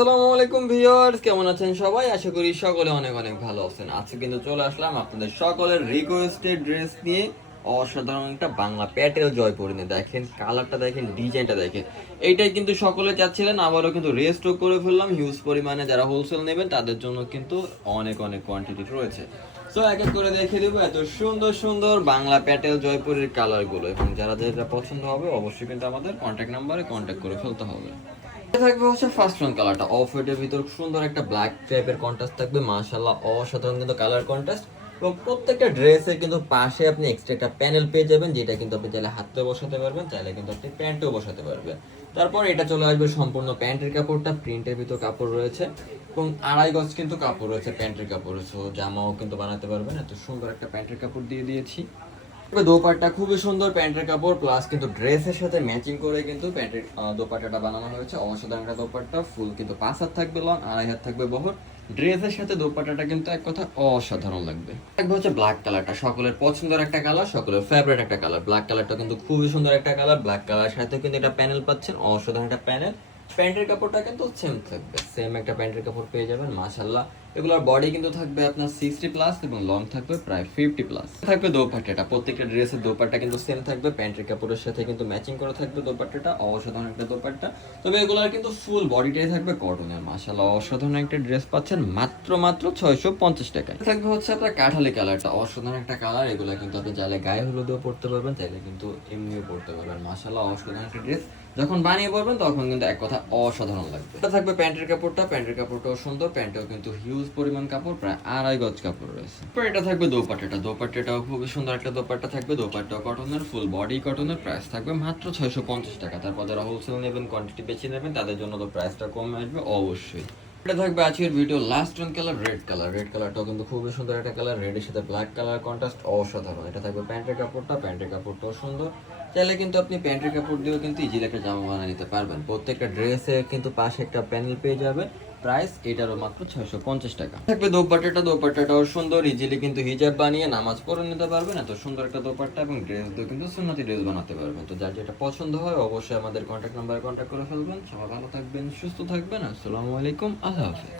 আসসালামু আলাইকুম ভিউয়ার্স, কেমন আছেন সবাই? আশা করি সকলে অনেক অনেক ভালো আছেন। আজকে কিন্তু চলে আসলাম আপনাদের সকলের রিকোয়েস্টেড ড্রেস নিয়ে অসাধারণ একটা বাংলা প্যাটেল দেখেন কালারটা দেখেন ডিজাইনটা দেখেন। এইটাই কিন্তু সকলে চাচ্ছিলেন, আবারও কিন্তু করে ফেললাম। হিউজ পরিমাণে যারা হোলসেল নেবেন, তাদের জন্য কিন্তু অনেক অনেক কোয়ান্টিটি রয়েছে। সো এক এক করে দেখে দেবো এত সুন্দর সুন্দর বাংলা প্যাটেল জয়পুরের কালারগুলো এবং যারা যেটা পছন্দ হবে, অবশ্যই কিন্তু আমাদের কন্ট্যাক্ট নাম্বারে কন্ট্যাক্ট করে ফেলতে হবে। থাকবে হচ্ছে ফার্স্ট ওয়ান কালারটা অফ হোয়াইটের ভিতর সুন্দর একটা ব্ল্যাক টাইপের কন্ট্রাস্ট থাকবে, মাশাআল্লাহ অসাধারণ কিন্তু কালার কন্ট্রাস্ট এবং প্রত্যেকটা ড্রেসের কিন্তু পাশে আপনি এক্সট্রা একটা প্যানেল পেয়ে যাবেন, যেটা কিন্তু আপনি চাইলে হাতে বসাতে পারবেন, চাইলে কিন্তু আপনি প্যান্টেও বসাতে পারবেন। তারপর এটা চলে আসবে সম্পূর্ণ প্যান্টের কাপড়টা, প্রিন্টের ভিতর কাপড় রয়েছে। এবং আড়াই গজ কিন্তু কাপড় রয়েছে, প্যান্টের কাপড়। সো জামাও কিন্তু বানাতে পারবেন, এত সুন্দর একটা প্যান্টের কাপড় দিয়ে দিয়েছি। দোপাট্টা খুবই সুন্দর, প্যান্টের কাপড় প্লাস কিন্তু ড্রেসের সাথে ম্যাচিং করে কিন্তু প্যান্টের দোপাট্টাটা বানানো হয়েছে। অসাধারণ একটা দোপাট্টা, ফুল কিন্তু পাঁচ হাত থাকবে লং আড়াই হাত থাকবে বহর। ড্রেসের সাথে দোপাট্টাটা কিন্তু এক কথা অসাধারণ লাগবে। থাকবে হচ্ছে ব্ল্যাক কালারটা সকলের পছন্দের একটা কালার সকলের ফেভারিট একটা কালার ব্ল্যাক কালারটা কিন্তু খুবই সুন্দর একটা কালার ব্ল্যাক কালার সাথে কিন্তু একটা প্যানেল পাচ্ছেন, অসাধারণ একটা প্যানেল প্যান্টের কাপড়টা কিন্তু সেম থাকবে। সেম একটা প্যান্টের কাপড় পেয়ে যাবেন মাশাল্লাহ এগুলোর বডি কিন্তু থাকবে আপনার সিক্সটি প্লাস এবং লং থাকবে প্রায় ফিফটি প্লাস থাকবে দোপাট্টাটা, প্রত্যেকটা ড্রেসের দোপাট্টা কিন্তু সেম থাকবে। প্যান্টের কাপড়ের সাথে কিন্তু ম্যাচিং করে থাকবে দোপাট্টাটা, অসাধারণ একটা দোপাট্টা। তবে এগুলোর কিন্তু ফুল বডিটাই থাকবে কটনের মাশাল্লাহ অসাধারণ একটা ড্রেস পাচ্ছেন মাত্র মাত্র ছয়শো পঞ্চাশ টাকায়। থাকবে হচ্ছে আপনার কাঠালি কালারটা অসাধারণ একটা কালার এগুলো কিন্তু আপনি চাইলে গায়ে হলুদেও পড়তে পারবেন, চাইলে কিন্তু এমনিও পড়তে পারবেন মাশাল্লাহ অসাধারণ একটা ড্রেস যখন বানিয়ে পড়বেন তখন কিন্তু এক কথা অসাধারণ লাগবে। এটা থাকবে প্যান্টের কাপড়টা, প্যান্টের কাপড়টাও সুন্দর, প্যান্টেও কিন্তু হিউজ পরিমাণ কাপড়, প্রায় আড়াই গজ কাপড় রয়েছে। এটা থাকবে দোপাট্টাটা। দোপাট্টাটাও খুবই সুন্দর একটা দোপাট্টা থাকবে। দোপাট্টাও কটনের ফুল বডি কটনের প্রাইস থাকবে মাত্র ছয়শো পঞ্চাশ টাকা। তারপর যারা হোলসেল নেবেন কোয়ান্টিটি বেশি নেবেন, তাদের জন্য তো প্রাইসটা কমে আসবে, অবশ্যই। এটা থাকবে আজকের video last one colour red colour red কালারটাও কিন্তু খুবই সুন্দর একটা কালার রেডের সাথে ব্ল্যাক কালার কন্ট্রাস্ট অসাধারণ। এটা থাকবে প্যান্টের কাপড়টা, প্যান্টের কাপড়টাও সুন্দর। চাইলে কিন্তু আপনি প্যান্টের কাপড় দিয়েও কিন্তু ইজিলি একটা জামা বানিয়ে নিতে পারবেন। প্রত্যেকটা ড্রেসে কিন্তু পাশে একটা প্যানেল পেয়ে যাবে প্রাইস এটারও মাত্র ছয়শো পঞ্চাশ টাকা। থাকবে দোপাট্টাটা, দোপাট্টাটাও সুন্দর ইজিলি কিন্তু হিজাব বানিয়ে নামাজ পড়ে নিতে পারবেন, এত সুন্দর একটা দোপাট্টা এবং ড্রেস দিয়ে কিন্তু সুন্নতি ড্রেস বানাতে পারবেন। তো যার যেটা পছন্দ হয় অবশ্যই আমাদের কন্ট্যাক্ট নাম্বারে কন্ট্যাক্ট করে ফেলবেন। সবাই ভালো থাকবেন, সুস্থ থাকবেন। আসসালামু আলাইকুম, আল্লাহ হাফিজ।